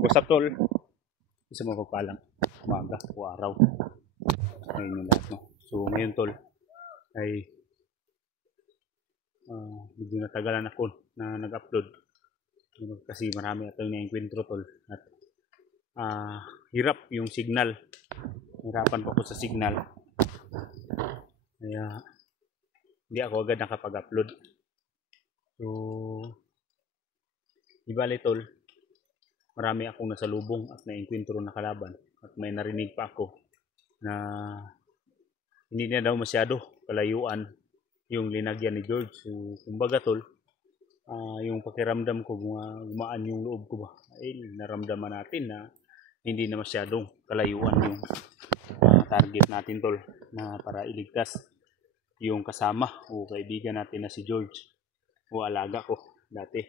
What's up, tol? Isa mo pagpalang umaga o araw. Ngayon yung lahat, no? So, ngayon, tol, ay medyo natagalan ako na nag-upload. Kasi marami atong na-enkwentro, tol. At hirap yung signal. Hirapan pa ako sa signal. Kaya, hindi ako agad nakapag-upload. So, di bale, tol, marami akong nasalubong at na-enkwentro na kalaban. At may narinig pa ako na hindi na daw masyado kalayuan yung linagyan ni George. So, kumbaga, tol, yung pakiramdam ko, gumaan yung loob ko ba, ay naramdaman natin na hindi na masyadong kalayuan yung target natin, tol, na para iligtas yung kasama o kaibigan natin na si George o alaga ko dati.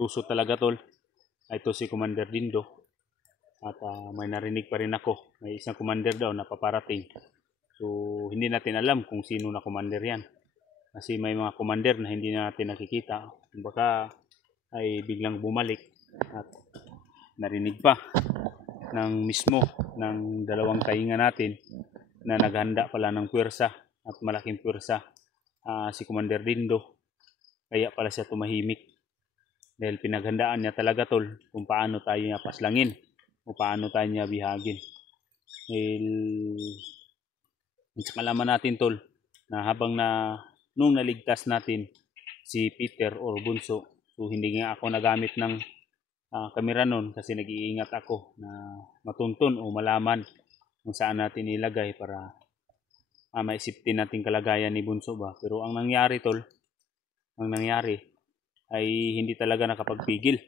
Tuso talaga, tol. Ito si Commander Dindo. At may narinig pa rin ako. May isang commander daw na paparating. So, hindi natin alam kung sino na commander yan. Kasi may mga commander na hindi natin nakikita. Baka ay biglang bumalik. At narinig pa ng mismo ng dalawang tainga natin na naghanda pala ng puwersa at malaking puwersa si Commander Dindo. Kaya pala siya tumahimik. Dahil pinaghandaan niya talaga, tol, kung paano tayo niya paslangin o paano tayo niya bihagin. Dahil malaman natin, tol, na habang nung naligtas natin si Peter or Bunso, so hindi nga ako nagamit ng kamera nun kasi nag-iingat ako na matuntun o malaman kung saan natin ilagay para maisiptin natin kalagayan ni Bunso ba. Pero ang nangyari, tol, ay hindi talaga nakapagpigil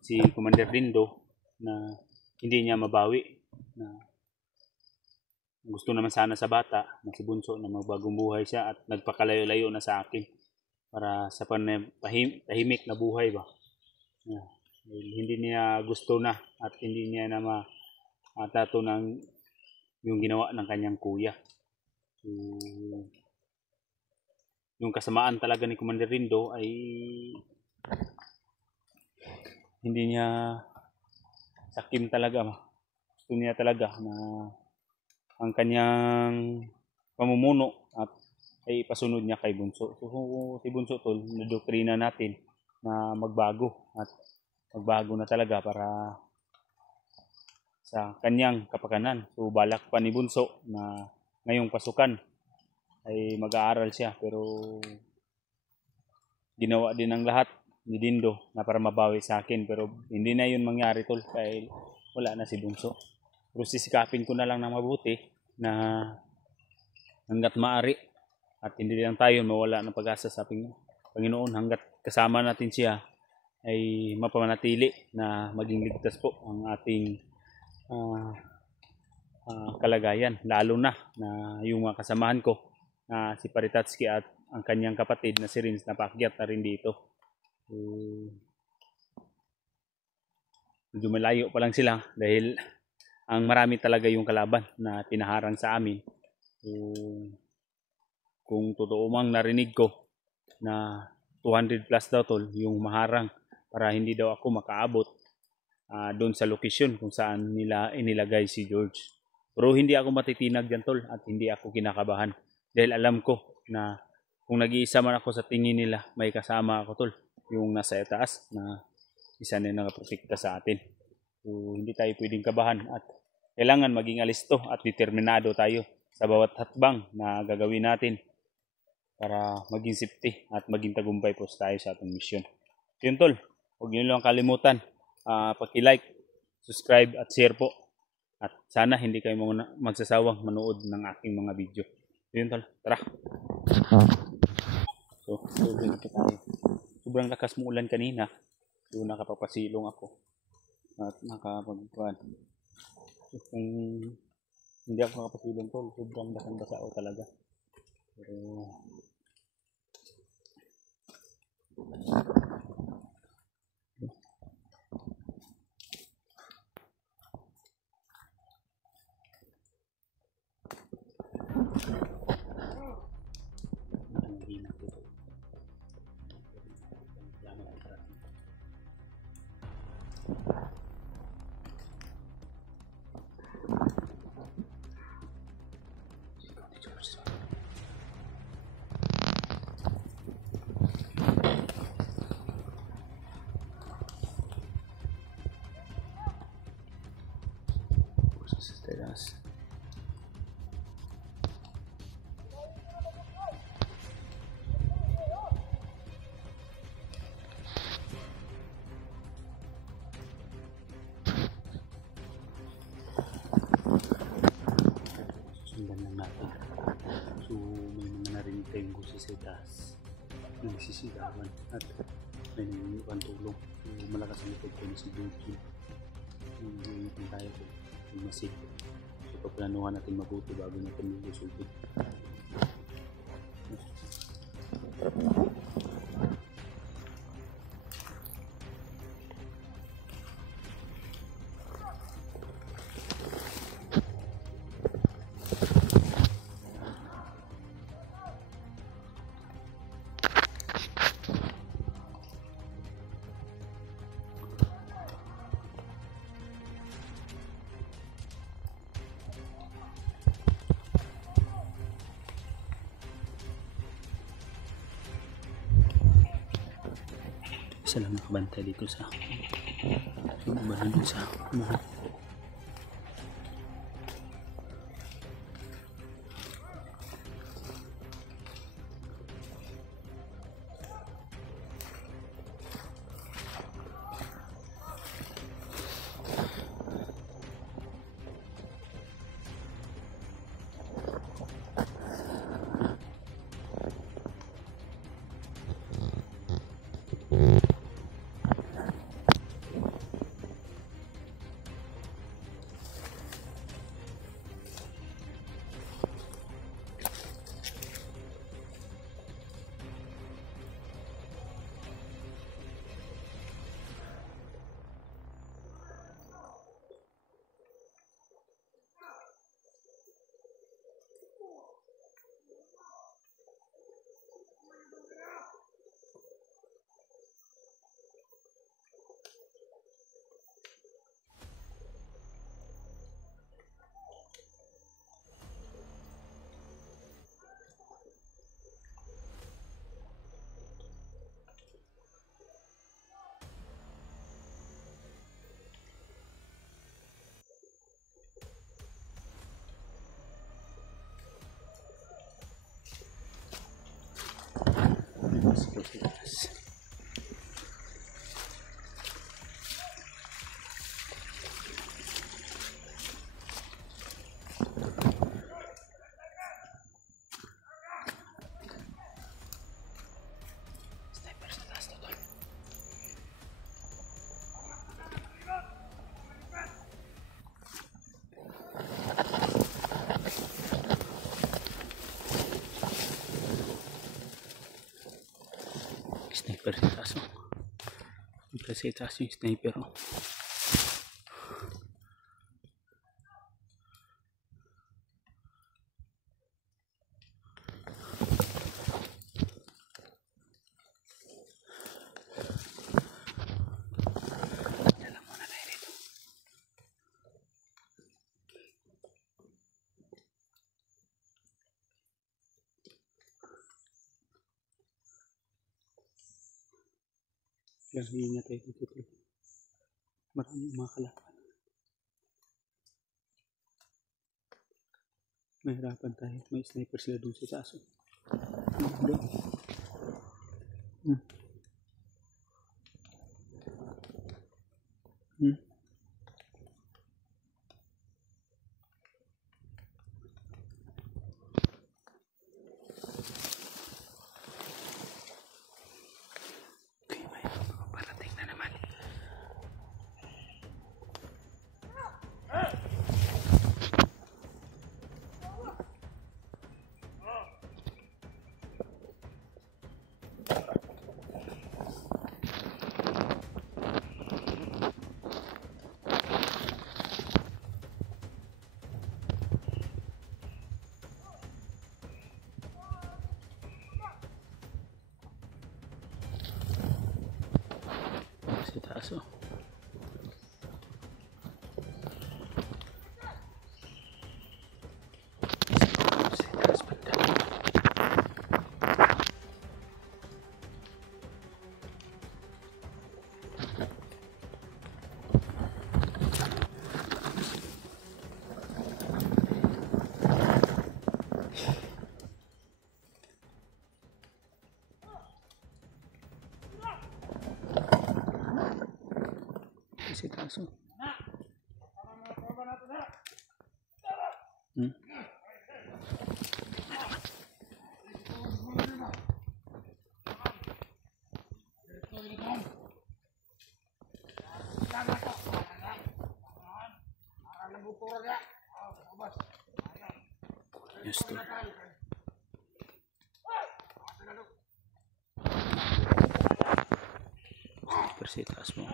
si Commander Dindo na hindi niya mabawi, na gusto naman sana sa bata na si Bunso na magbagong buhay siya at nagpakalayo-layo na sa akin para sa tahimik na buhay ba. Hindi niya gusto na at hindi niya na matato ng yung ginawa ng kanyang kuya. Yung kasamaan talaga ni Commander Dindo ay hindi niya sakim talaga. Gusto niya talaga na ang kanyang pamumuno at ay ipasunod niya kay Bunso. So si Bunso, tol, nadoktrina natin na magbago at magbago na talaga para sa kanyang kapakanan. So balak pa ni Bunso na ngayong pasukan ay mag-aaral siya, pero ginawa din ang lahat ni Dindo na para mabawi sa akin, pero hindi na yun mangyari, tol, dahil wala na si Bunso. Pero sisikapin ko na lang ng mabuti na hanggat maaari at hindi lang tayo mawala ng pag-asa sa Panginoon, hanggat kasama natin siya ay mapanatili na maging ligtas po ang ating kalagayan, lalo na yung mga kasamahan ko si Paritatsky at ang kanyang kapatid na si Rins napakyat na rin dito. Medyo malayo pa lang sila dahil ang marami talaga yung kalaban na pinaharang sa amin. Kung totoo mang narinig ko na 200 plus daw, tol, yung maharang para hindi daw ako makaabot doon sa location kung saan nila inilagay si George. Pero hindi ako matitinag dyan, tol, at hindi ako kinakabahan. Dahil alam ko na kung nag-iisa man ako sa tingin nila, may kasama ako, tol. Yung nasa itaas na isa na nakaprotekta sa atin. So, hindi tayo pwedeng kabahan at kailangan maging alisto at determinado tayo sa bawat hatbang na gagawin natin para maging safety at maging tagumpay po tayo sa ating mission. Yun, tol, huwag nyo lang kalimutan paki-like, subscribe at share po At sana hindi kayo magsasawang manood ng aking mga video. Yun tol, tara. So, tubig na tayo. Sobrang lakas mo ulan kanina. So, nakapapasilong ako. At nakapagpuan. So, kung hindi ako nakapasilong tol, sobrang basang-basa ako talaga. Pero, teras. Sundan lang natin. So, may mga narinig tayong gusto sa taas. Nagsisigawan at may nangyayang tulong. So, malakas ang likod ko na si Joji. Hindi tayo ko. Masig. So, paplanuhan natin mabuti bago natin lusulpid. Isa lang nakabantay dito sa iba dun sa mga Yes. Sniper sa taas to, tol. Sniper sa taas, oh. Sniper sa taas yung sniper, oh. Lang hindi tayo dito. Maraming mga kalaban. Mahirapan tayo. May sniper sila dun sa taas. taas oh. Sa taas banda. Sa taas oh. Yes, to. Persi taas mo.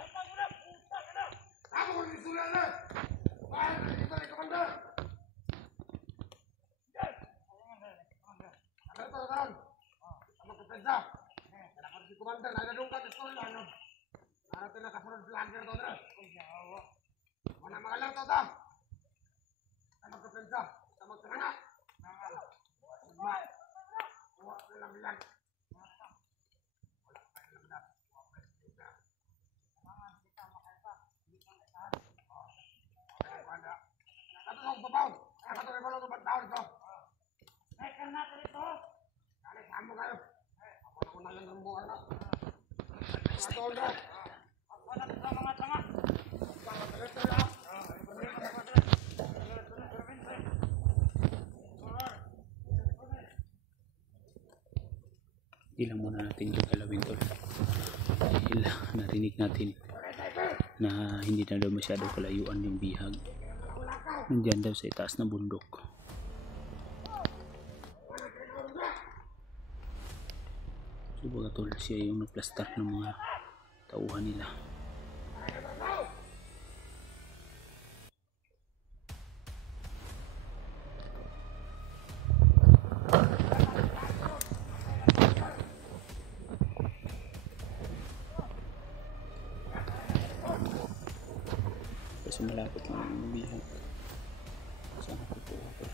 Ilang muna natin yung galawin tol dahil narinig natin na hindi na daw masyadong kalayuan yung bihag, nandiyan daw sa itaas ng bundok. So baga tol, siya yung nagplastar ng mga tauhan nila. Kasi malapit lang yung bihag. Saan ako po ako?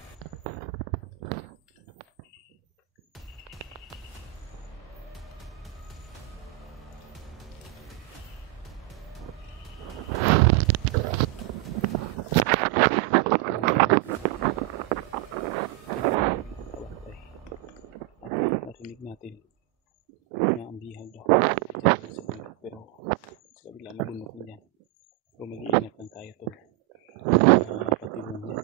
Narinig natin na ang bihag daw. Pero sa kabila na bundok na dyan. So mag-iingat lang tayo tol. Patilong dyan.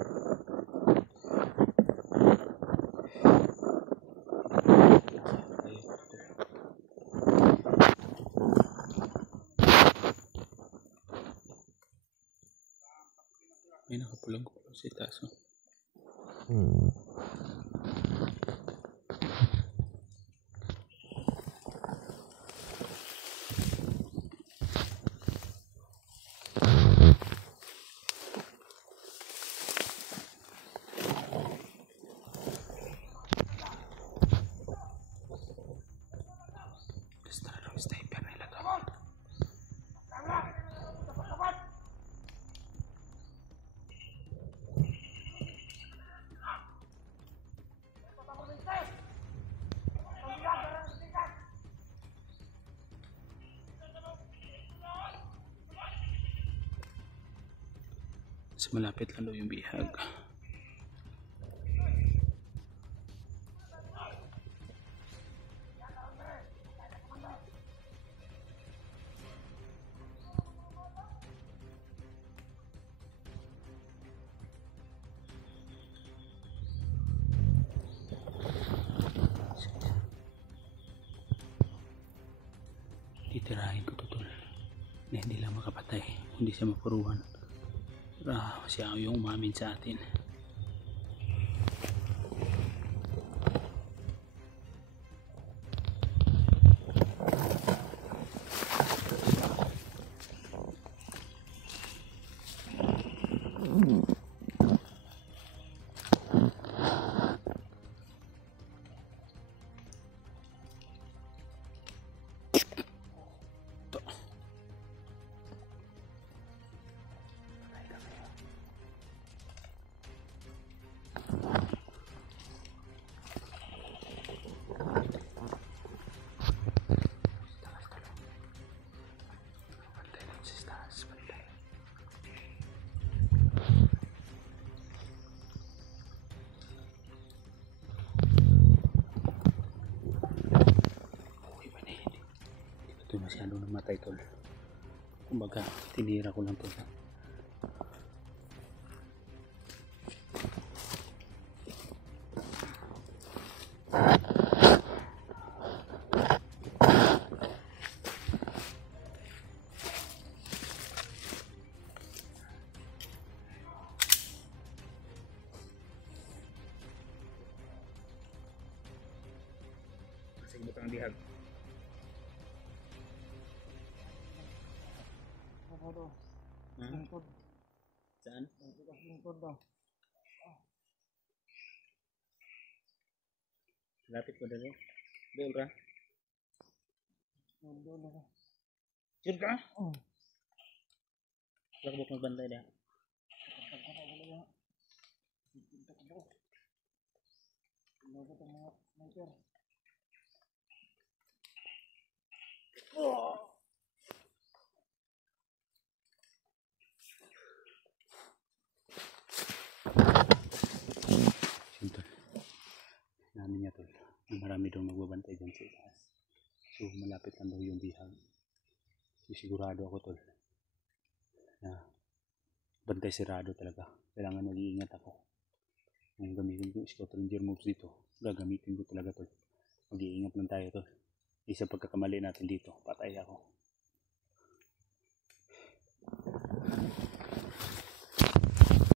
May nakapulang ko sa itaas. Mas malapit lang daw yung bihag. Titirahin ko tutol na hindi lang makapatay, hindi siya mapuruhan. Siya yung umamin sa atin. namatay tol. Kumbaga, tinira ko lang tol. Sige, butang ang dihag. Saan? Lapit ko dali. Doon ka? Sure ka? Lakbok magbantay na. Siyempre, namin niya tol. Marami daw nagbabantay dyan sa itaas. So malapit lang daw yung bihag. So, sigurado ako tol na bantay sirado talaga. Kailangan mag-iingat ako. Kung gamitin ko Scout Ranger moves dito, gagamitin ko talaga tol. Mag-iingat lang tayo tol. Isang pagkakamali natin dito, patay ako.